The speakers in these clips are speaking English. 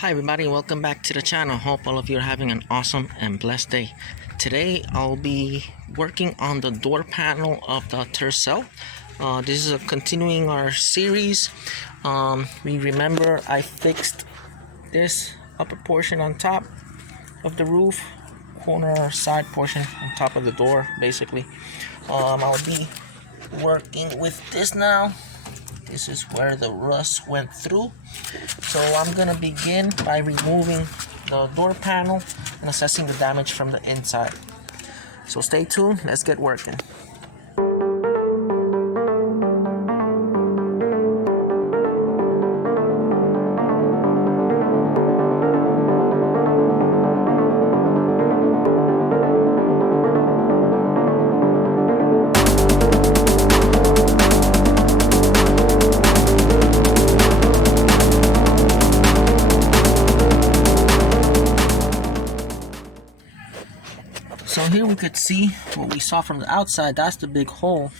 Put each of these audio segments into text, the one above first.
Hi everybody, welcome back to the channel. Hope all of you are having an awesome and blessed day. Today I'll be working on the door panel of the tercel. This is continuing our series. We remember I fixed this upper portion on top of the roof, corner side portion on top of the door basically. I'll be working with this now. This is where the rust went through. So I'm gonna begin by removing the door panel and assessing the damage from the inside. So stay tuned, let's get working. So here we could see what we saw from the outside. That's the big hole,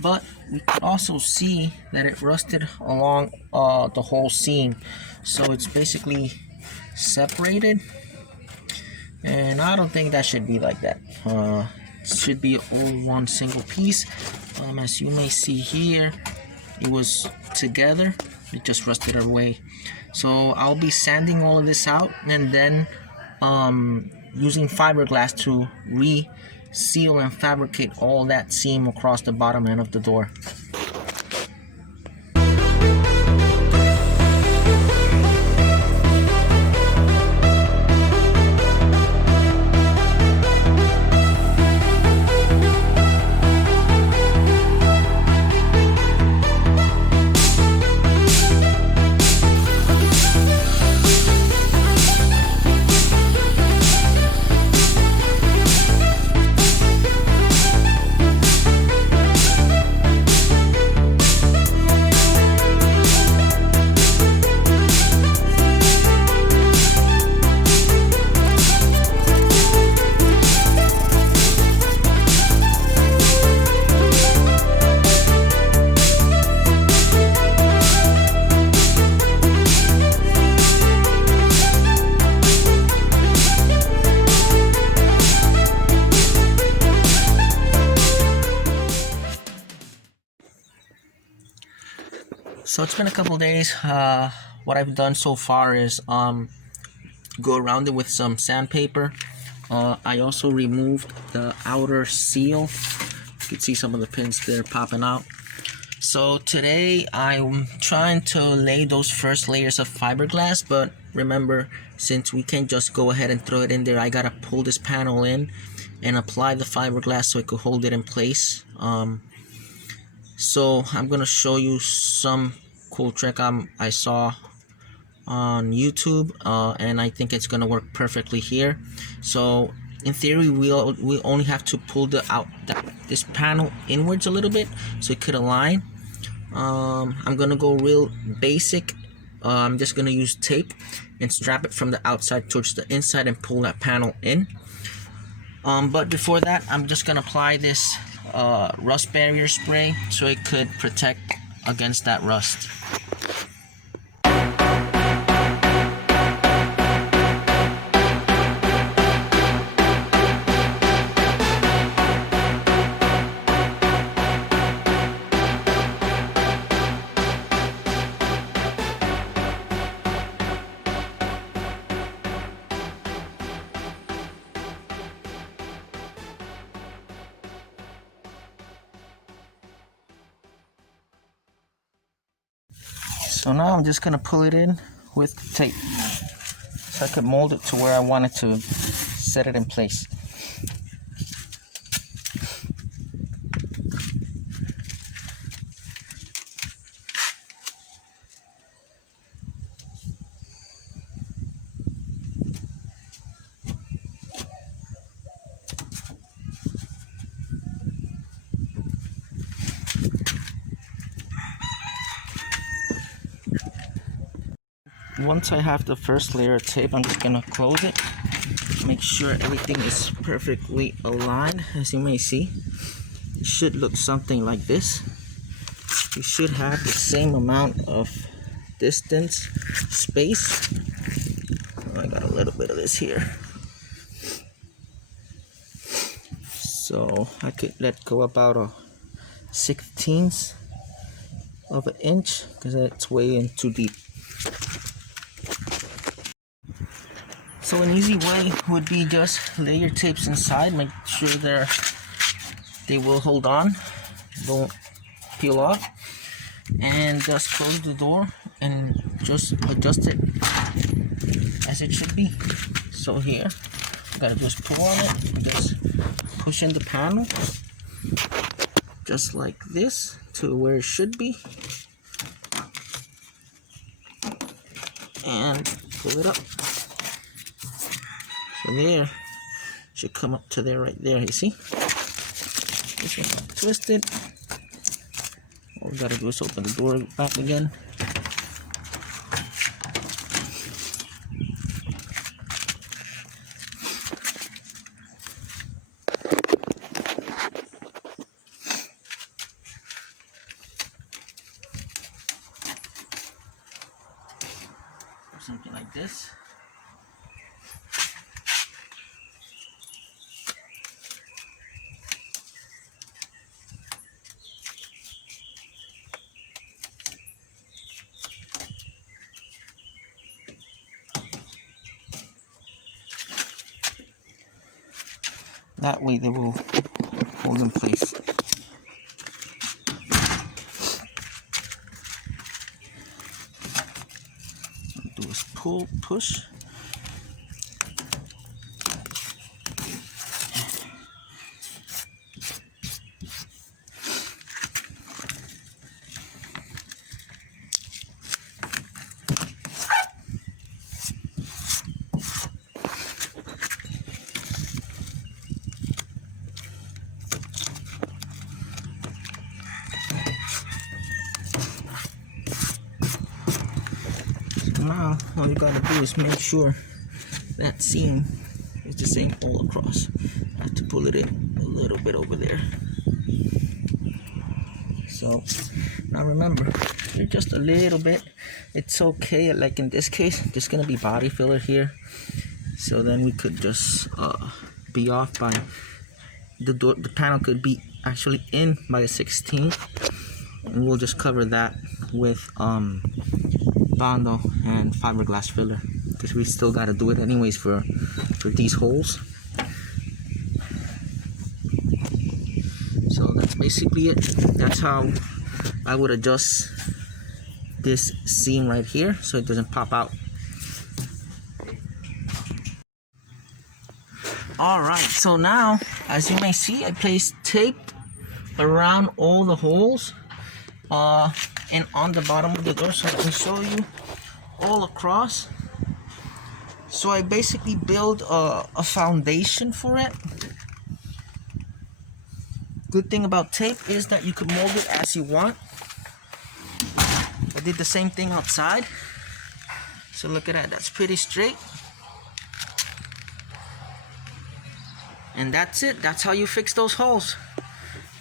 but we could also see that it rusted along the whole seam. So it's basically separated, and I don't think that should be like that. It should be all one single piece. As you may see here, it was together, it just rusted away. So I'll be sanding all of this out and then using fiberglass to re-seal and fabricate all that seam across the bottom end of the door. So it's been a couple days. What I've done so far is go around it with some sandpaper. I also removed the outer seal. You can see some of the pins there popping out. So today I'm trying to lay those first layers of fiberglass, but remember, since we can't just go ahead and throw it in there, I gotta pull this panel in and apply the fiberglass so it could hold it in place. So I'm gonna show you some cool trick I saw on YouTube, and I think it's gonna work perfectly here. So in theory, we only have to pull this panel inwards a little bit so it could align. I'm gonna go real basic. I'm just gonna use tape and strap it from the outside towards the inside and pull that panel in. But before that, I'm just gonna apply this rust barrier spray so it could protect against that rust. So now I'm just gonna pull it in with tape so I could mold it to where I want it to set it in place. Once I have the first layer of tape, I'm just gonna close it, make sure everything is perfectly aligned. As you may see, it should look something like this. You should have the same amount of distance, space I got a little bit of this here, so I could let go about a 1/16 of an inch because it's way in too deep. So an easy way would be just lay your tapes inside, make sure they will hold on, don't peel off, and just close the door and just adjust it as it should be. So here, you gotta just pull on it, just push in the panel, just like this, to where it should be, and pull it up. So there, should come up to there, right there, you see? This one twisted. All we gotta do is open the door back again. Or something like this. That way they will hold in place. Do is pull, push. Now all you gotta do is make sure that seam is the same all across. I have to pull it in a little bit over there. So now remember, you're just a little bit, it's okay. Like in this case, there's gonna be body filler here, so then we could just be off by the door. The panel could be actually in by a 16, and we'll just cover that with Bondo and fiberglass filler, because we still got to do it anyways for these holes. So that's basically it. That's how I would adjust this seam right here so it doesn't pop out. Alright, so now as you may see, I placed tape around all the holes and on the bottom of the door, so I can show you all across. So I basically build a foundation for it. Good thing about tape is that you can mold it as you want. I did the same thing outside. So look at that, that's pretty straight. And that's it, that's how you fix those holes.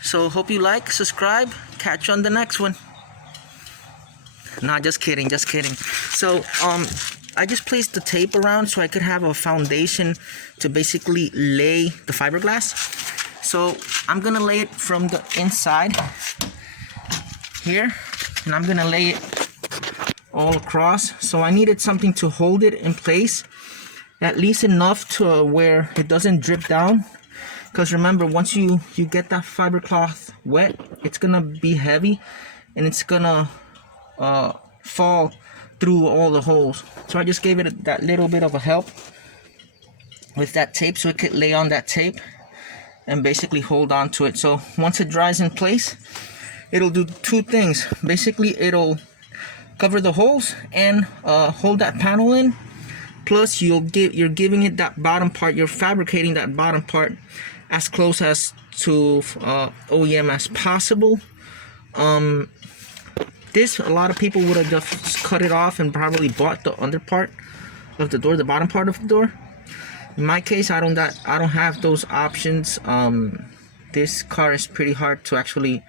So hope you like, subscribe, catch you on the next one. Nah, just kidding, just kidding. So I just placed the tape around so I could have a foundation to basically lay the fiberglass. So I'm gonna lay it from the inside here, and I'm gonna lay it all across. So I needed something to hold it in place, at least enough to where it doesn't drip down. Because remember, once you get that fiber cloth wet, it's gonna be heavy and it's gonna fall through all the holes. So I just gave it that little bit of a help with that tape so it could lay on that tape and basically hold on to it. So once it dries in place, it'll do two things. Basically, it'll cover the holes and hold that panel in. Plus, you're giving it that bottom part. You're fabricating that bottom part as close as to OEM as possible. This, a lot of people would have just cut it off and probably bought the under part of the door, the bottom part of the door. In my case, I don't have those options. This car is pretty hard to actually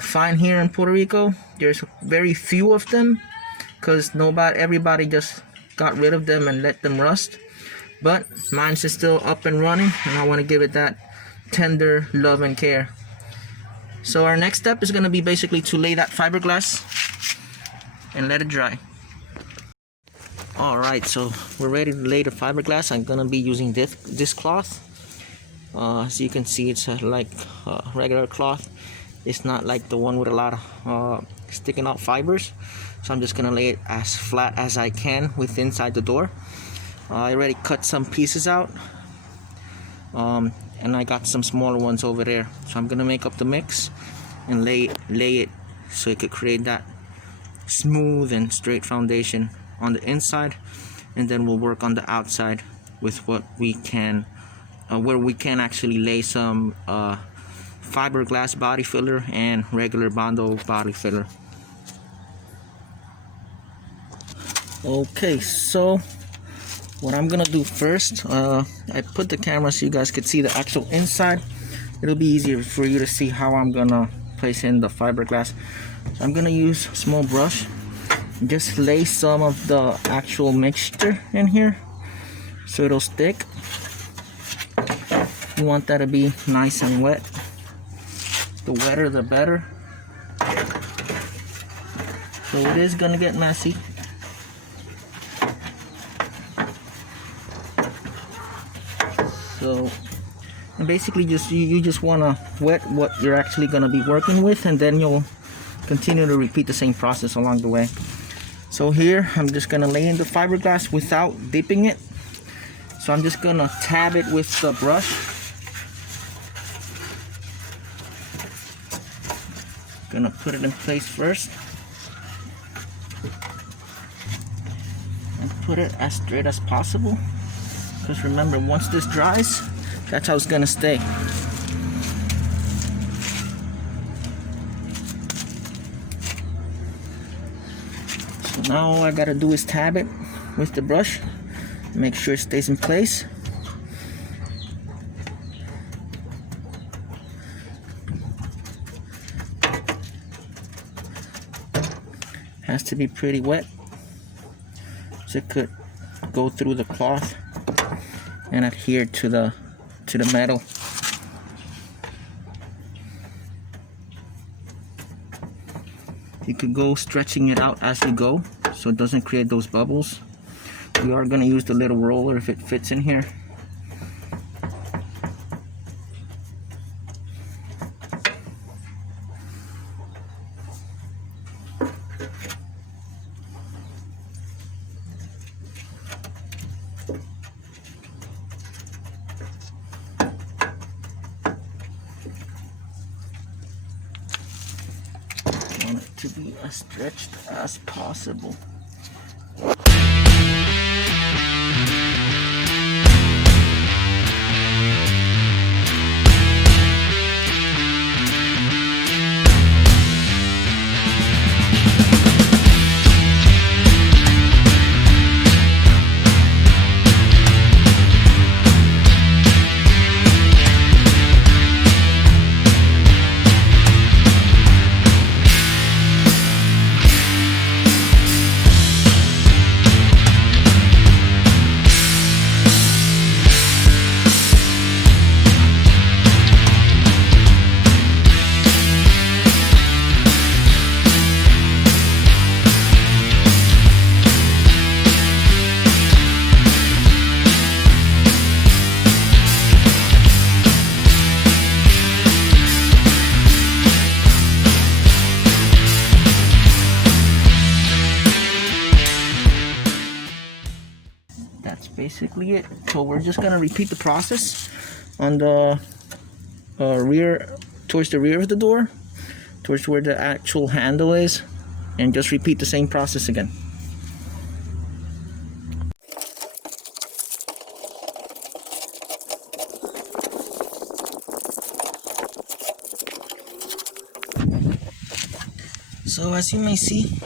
find here in Puerto Rico. There's very few of them because everybody just got rid of them and let them rust, but mine's is still up and running, and I want to give it that tender love and care. So our next step is going to be basically to lay that fiberglass and let it dry. Alright, so we're ready to lay the fiberglass. I'm going to be using this cloth. As you can see, it's like regular cloth. It's not like the one with a lot of sticking out fibers. So I'm just going to lay it as flat as I can with inside the door. I already cut some pieces out. And I got some smaller ones over there. So I'm going to make up the mix and lay it so it could create that smooth and straight foundation on the inside, and then we'll work on the outside with what we can where we can actually lay some fiberglass body filler and regular Bondo body filler. Okay, so what I'm gonna do first, I put the camera so you guys could see the actual inside. It'll be easier for you to see how I'm gonna place in the fiberglass. So I'm gonna use a small brush, just lay some of the actual mixture in here so it'll stick. You want that to be nice and wet. The wetter the better. So it is gonna get messy. So and basically you just want to wet what you're actually going to be working with, and then you'll continue to repeat the same process along the way. So here I'm just going to lay in the fiberglass without dipping it. So I'm just going to tab it with the brush. Gonna put it in place first and put it as straight as possible, because remember, once this dries, that's how it's gonna stay. So now all I gotta do is tab it with the brush, make sure it stays in place. Has to be pretty wet so it could go through the cloth and adhere to the metal. You could go stretching it out as you go so it doesn't create those bubbles. We are going to use the little roller if it fits in here. Want it to be as stretched as possible. That's basically it. So we're just gonna repeat the process on the rear, towards the rear of the door, towards where the actual handle is, and just repeat the same process again. So as you may see,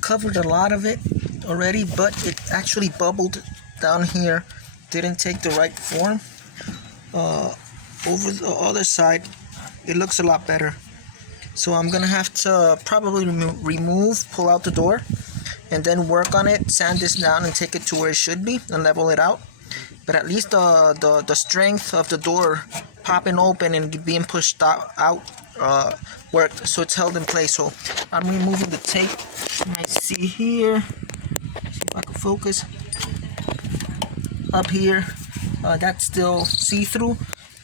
covered a lot of it already, but it actually bubbled down here, didn't take the right form. Over the other side it looks a lot better, so I'm gonna have to probably pull out the door and then work on it, sand this down and take it to where it should be and level it out. But at least the strength of the door popping open and being pushed out worked, so it's held in place. So I'm removing the tape. You might see here, see if I can focus up here, that's still see-through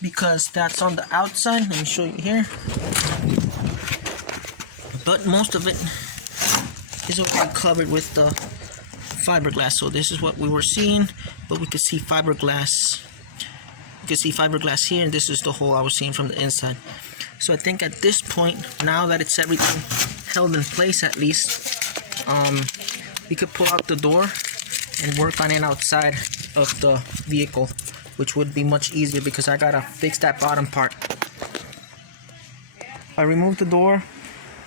because that's on the outside. Let me show you here, but most of it is already covered with the fiberglass. So this is what we were seeing, but we could see fiberglass. You can see fiberglass here, and this is the hole I was seeing from the inside. So I think at this point, now that it's everything held in place at least, we could pull out the door and work on it outside of the vehicle, which would be much easier because I gotta fix that bottom part. I removed the door.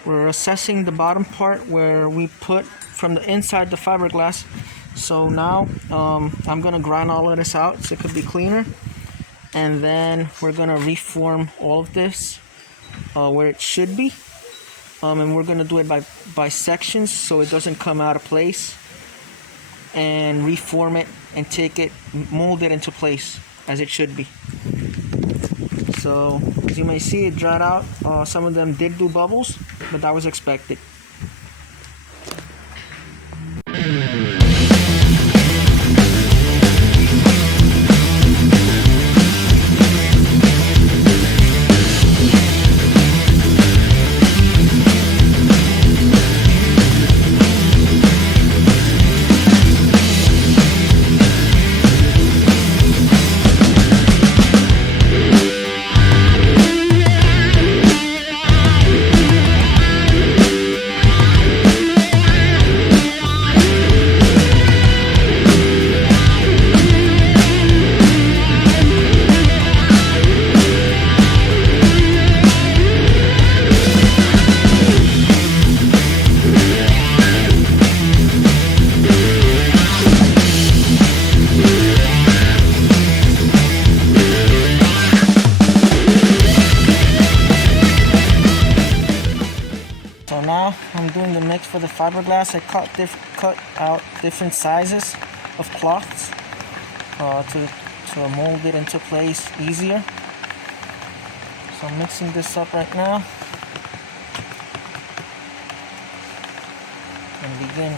We're assessing the bottom part where we put from the inside the fiberglass. So now I'm gonna grind all of this out so it could be cleaner, and then we're gonna reform all of this where it should be, and we're gonna do it by sections so it doesn't come out of place, and reform it and take it, mold it into place as it should be. So as you may see, it dried out. Some of them did do bubbles, but that was expected. So now I'm doing the mix for the fiberglass. I cut out different sizes of cloths to mold it into place easier. So I'm mixing this up right now and begin.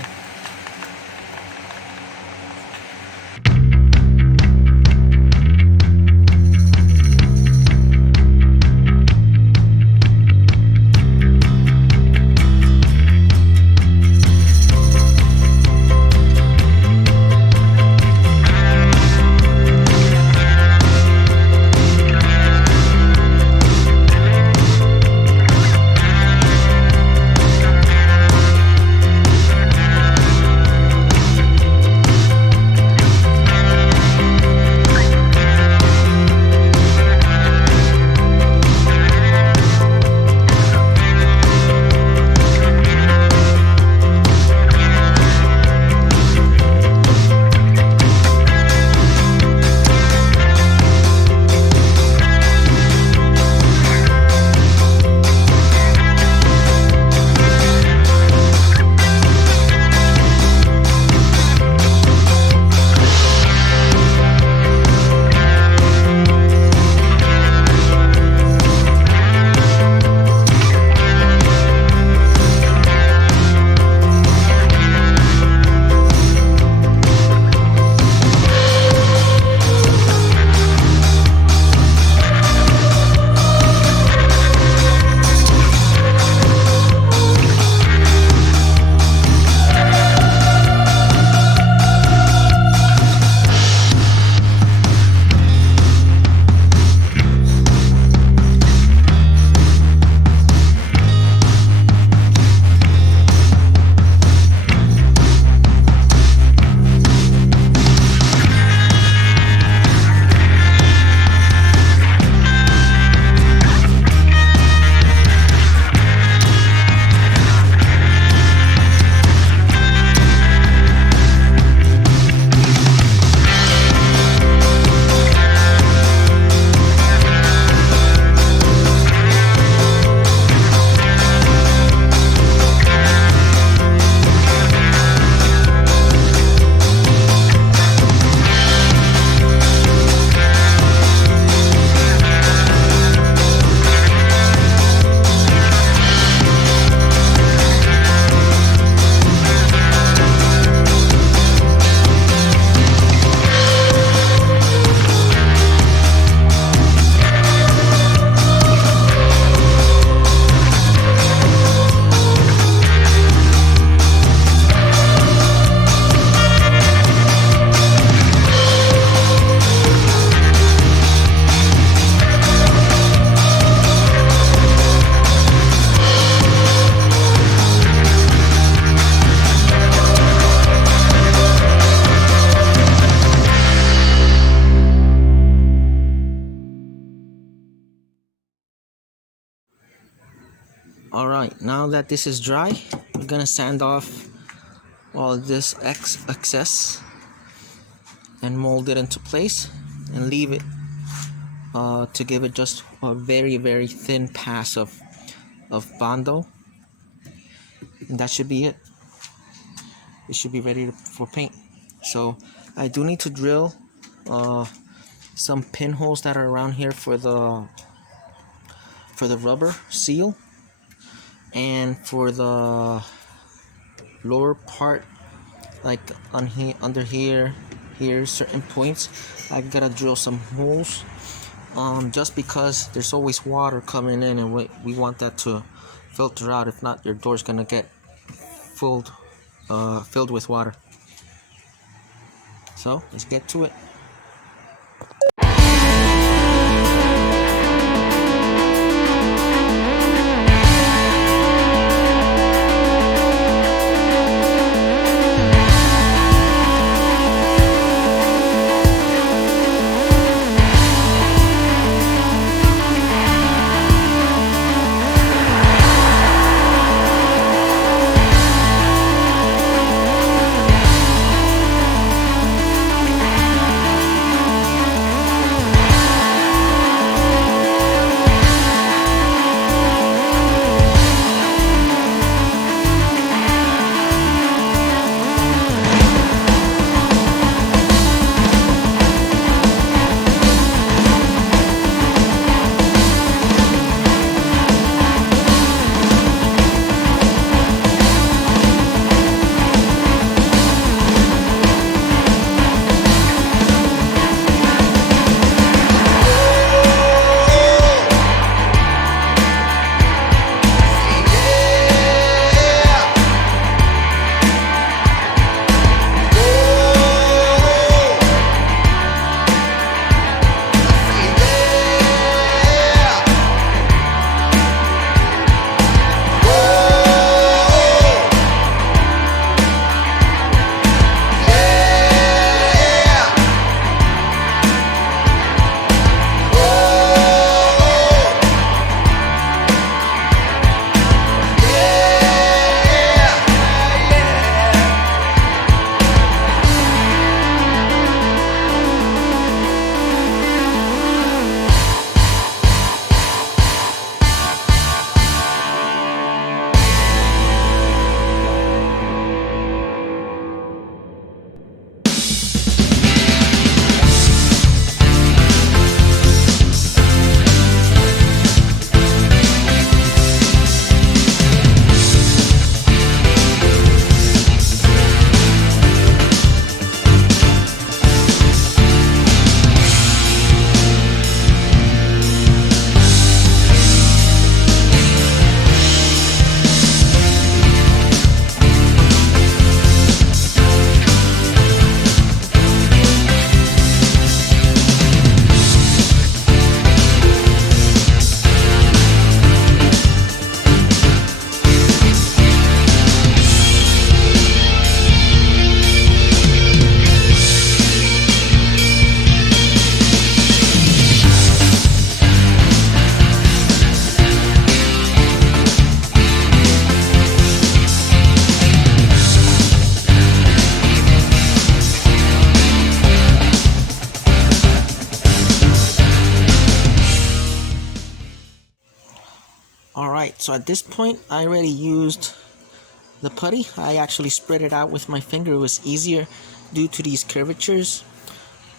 Alright, now that this is dry, we're gonna sand off all this excess and mold it into place and leave it to give it just a very thin pass of Bondo, and that should be it. It should be ready for paint. So I do need to drill some pinholes that are around here for the rubber seal, and for the lower part, like on here, under here, certain points, I gotta drill some holes. Just because there's always water coming in, and we want that to filter out. If not, your door's gonna get filled with water. So let's get to it. Alright, so at this point I already used the putty. I actually spread it out with my finger. It was easier due to these curvatures.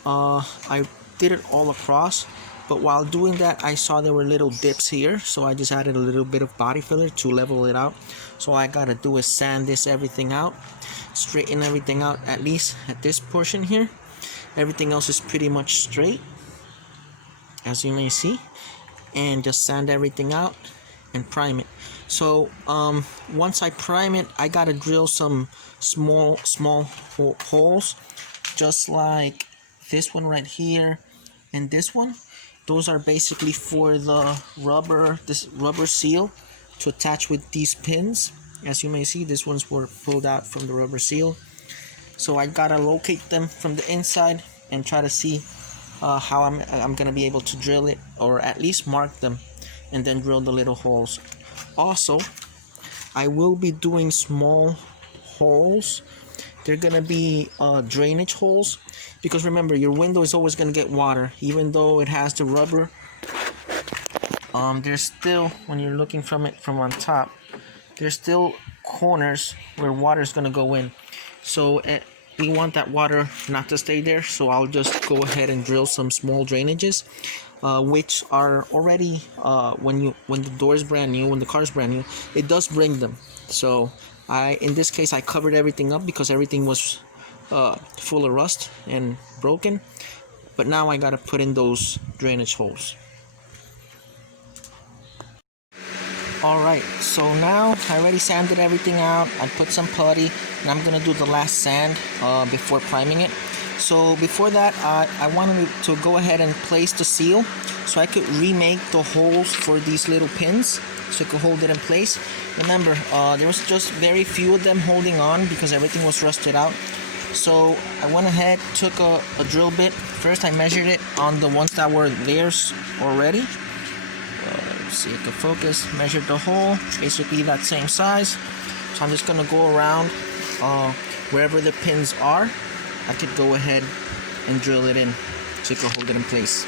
I did it all across, but while doing that I saw there were little dips here, so I just added a little bit of body filler to level it out. So all I gotta do is sand everything out, straighten everything out, at least at this portion here. Everything else is pretty much straight, as you may see, and just sand everything out and prime it. So once I prime it, I gotta drill some small holes, just like this one right here and this one. Those are basically for the this rubber seal to attach with these pins. As you may see, these ones were pulled out from the rubber seal. So I gotta locate them from the inside and try to see how I'm gonna be able to drill it, or at least mark them, and then drill the little holes. Also, I will be doing small holes. They're gonna be drainage holes, because remember, your window is always gonna get water, even though it has the rubber. There's still, when you're looking from it from on top, there's still corners where water is gonna go in. So we want that water not to stay there. So I'll just go ahead and drill some small drainages, which are already when the door is brand new, when the car is brand new, it does bring them. So in this case, I covered everything up because everything was full of rust and broken. But now I gotta put in those drainage holes. Alright, so now I already sanded everything out. I put some putty, and I'm gonna do the last sand before priming it. So before that, I wanted to go ahead and place the seal so I could remake the holes for these little pins so I could hold it in place. Remember, there was just very few of them holding on because everything was rusted out. So I went ahead, took a drill bit. First I measured it on the ones that were theirs already. See if I can focus. Measured the hole, basically that same size. So I'm just gonna go around wherever the pins are. I could go ahead and drill it in so you can hold it in place.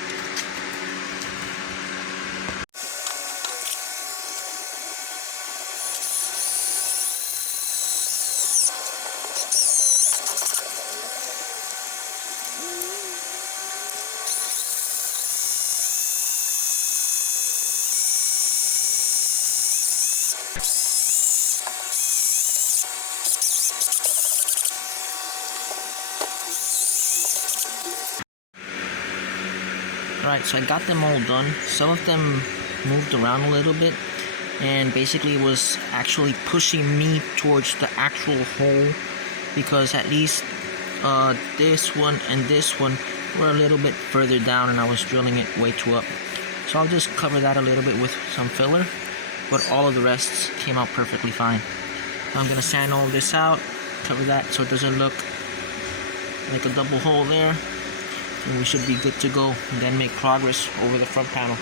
Alright, so I got them all done. Some of them moved around a little bit, and basically was actually pushing me towards the actual hole, because at least this one and this one were a little bit further down and I was drilling it way too up. So I'll just cover that a little bit with some filler, but all of the rest came out perfectly fine. I'm gonna sand all this out, cover that so it doesn't look like a double hole there, and we should be good to go, and then make progress over the front panel.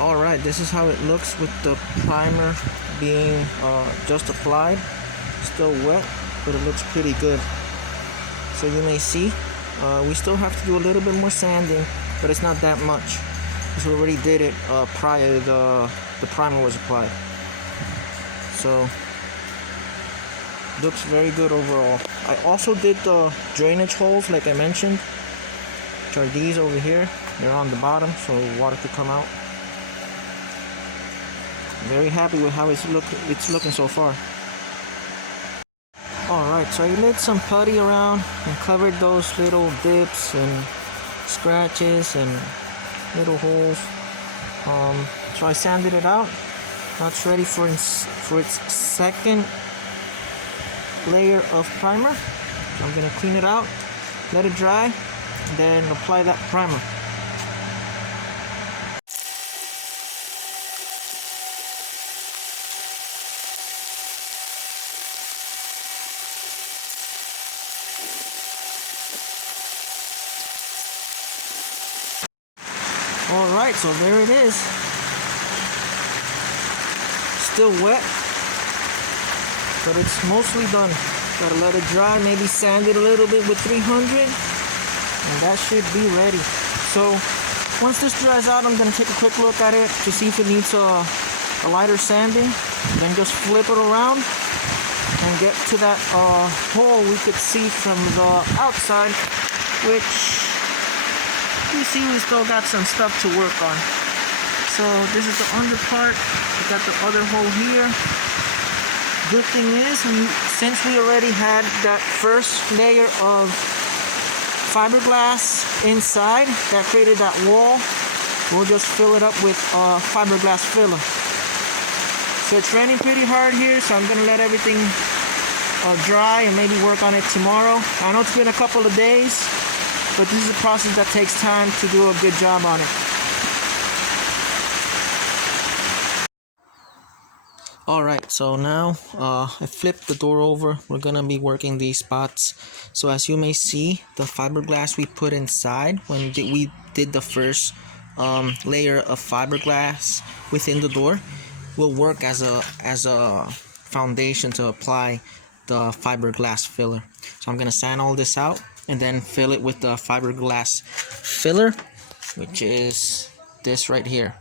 Alright, this is how it looks with the primer being just applied. Still wet, but it looks pretty good. So you may see, we still have to do a little bit more sanding, but it's not that much, because we already did it prior the primer was applied. So, looks very good overall. I also did the drainage holes like I mentioned, which are these over here. They're on the bottom so water could come out. Very happy with how it's looking so far. Alright, so I laid some putty around and covered those little dips and scratches and little holes. So I sanded it out. Now it's ready for its second layer of primer. So I'm gonna clean it out, let it dry, then apply that primer. Alright, so there it is. Still wet, but it's mostly done. Gotta let it dry, maybe sand it a little bit with 300, and that should be ready. So once this dries out, I'm gonna take a quick look at it to see if it needs a lighter sanding. Then just flip it around and get to that hole we could see from the outside, which you see we still got some stuff to work on. So this is the under part. We got the other hole here. Good thing is, since we already had that first layer of fiberglass inside that created that wall, we'll just fill it up with fiberglass filler. So it's raining pretty hard here, so I'm gonna let everything dry and maybe work on it tomorrow. I know it's been a couple of days, but this is a process that takes time to do a good job on it. Alright, so now I flipped the door over. We're gonna be working these spots. So as you may see, the fiberglass we put inside when we did the first layer of fiberglass within the door will work as a foundation to apply the fiberglass filler. So I'm gonna sand all this out and then fill it with the fiberglass filler, which is this right here.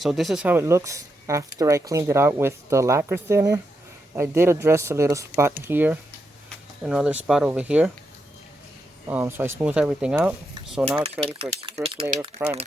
So this is how it looks after I cleaned it out with the lacquer thinner. I did address a little spot here, another spot over here. So I smoothed everything out. So now it's ready for its first layer of primer.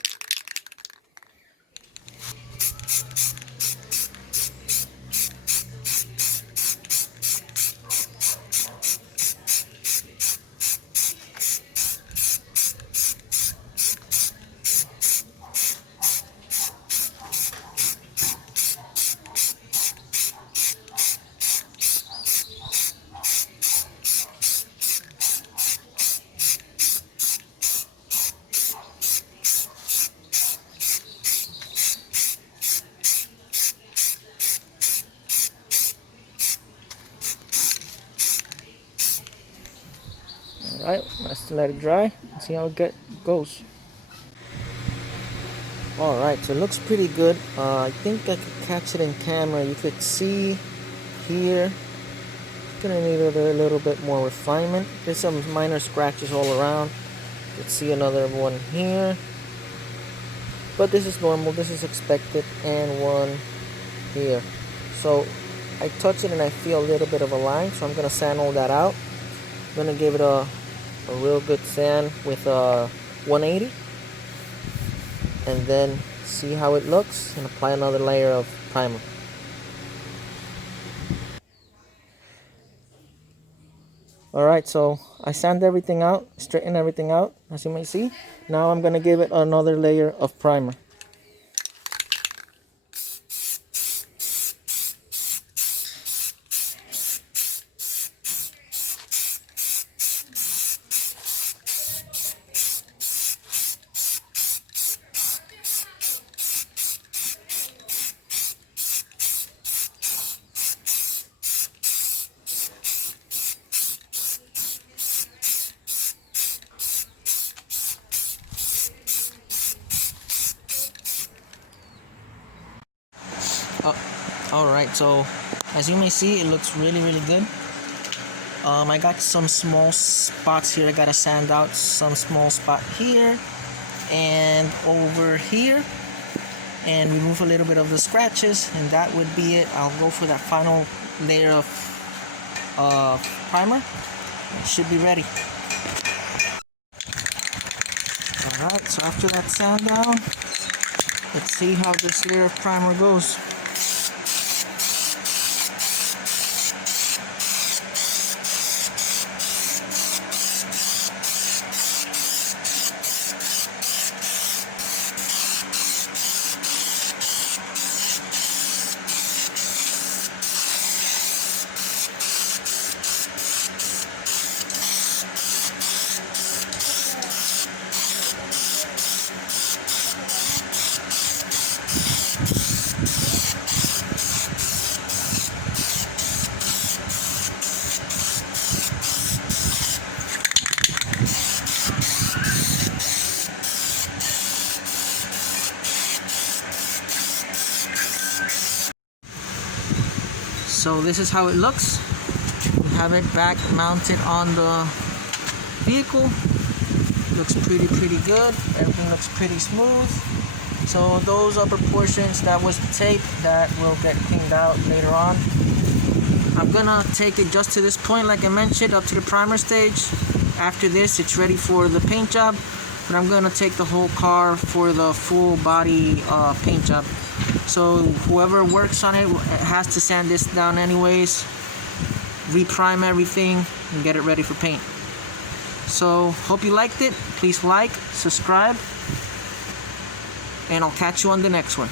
Alright, let's let it dry and see how it goes. Alright, so it looks pretty good. I think I could catch it in camera. You could see here, it's gonna need a little bit more refinement. There's some minor scratches all around. You can see another one here. But this is normal, this is expected, and one here. So I touch it and I feel a little bit of a line, so I'm gonna sand all that out. I'm gonna give it a real good sand with a 180, and then see how it looks and apply another layer of primer. Alright, so I sanded everything out, straightened everything out, as you may see. Now I'm gonna give it another layer of primer. Alright, so as you may see, it looks really good. I got some small spots here I gotta sand out, some small spot here and over here, and remove a little bit of the scratches, and that would be it. I'll go for that final layer of primer. It should be ready. Alright, so after that sand down, let's see how this layer of primer goes. So this is how it looks. We have it back mounted on the vehicle. Looks pretty good. Everything looks pretty smooth. So those upper portions, that was the tape, that will get cleaned out later on. I'm gonna take it just to this point, like I mentioned, up to the primer stage. After this, it's ready for the paint job, but I'm gonna take the whole car for the full body paint job. So whoever works on it has to sand this down anyways, reprime everything, and get it ready for paint. So hope you liked it. Please like, subscribe, and I'll catch you on the next one.